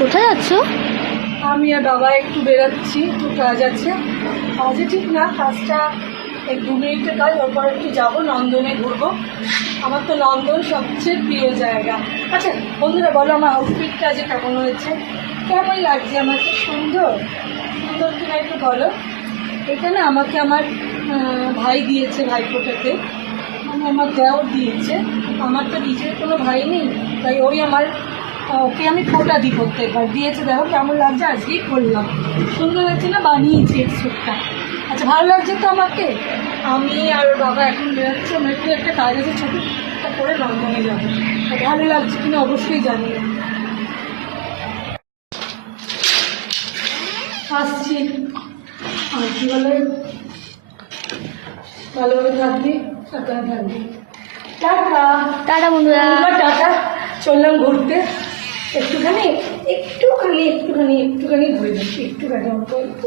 কোথায় যাচ্ছ? আমি আর বাবা একটু বেরোচ্ছি, একটু কাজ আছে। কাজে ঠিক না, কাজটা এই 2 মিনিটের কাজ। ওরপর একটু যাবো, নন্দনে ঘুরবো। আমার তো নন্দন সবচেয়ে প্রিয় জায়গা। আচ্ছা বন্ধুরা বলো, আমার আউটফিটটা যে কেমন হয়েছে, কেমন লাগছে? আমার খুব সুন্দর সুন্দর কিনা একটু বলো। এটা না আমাকে আমার ভাই দিয়েছে, ভাইফোঁটাতে, মানে আমার দেওর দিয়েছে। আমার তো নিজের কোনো ভাই নেই, তাই ওই আমার ওকে আমি ফোঁটা দিই প্রত্যেকবার। দিয়েছে, দেখো কেমন লাগছে, আজকেই করলাম। সুন্দর লাগছে না? বানিয়েছি এই স্যুটটা। আচ্ছা ভালো লাগছে তো আমাকে? আমি আর ওর বাবা এখন বেরোচ্ছি, আমার একটু একটা কাজ আছে ছোটোটা করে লন্ডনে যাবো। ভালো লাগছে কিনা অবশ্যই জানি। আসছি। আর কী বলে, ভালোভাবে থাকবি, সাবধানে থাকবি। টাটা। টাটা বন্ধুরা। টাটা। চললাম ঘুরতে, একটুখানি একটুখানি একটুখানি একটুখানি ঘুরে যাচ্ছি, একটুখানি অল্প একটু।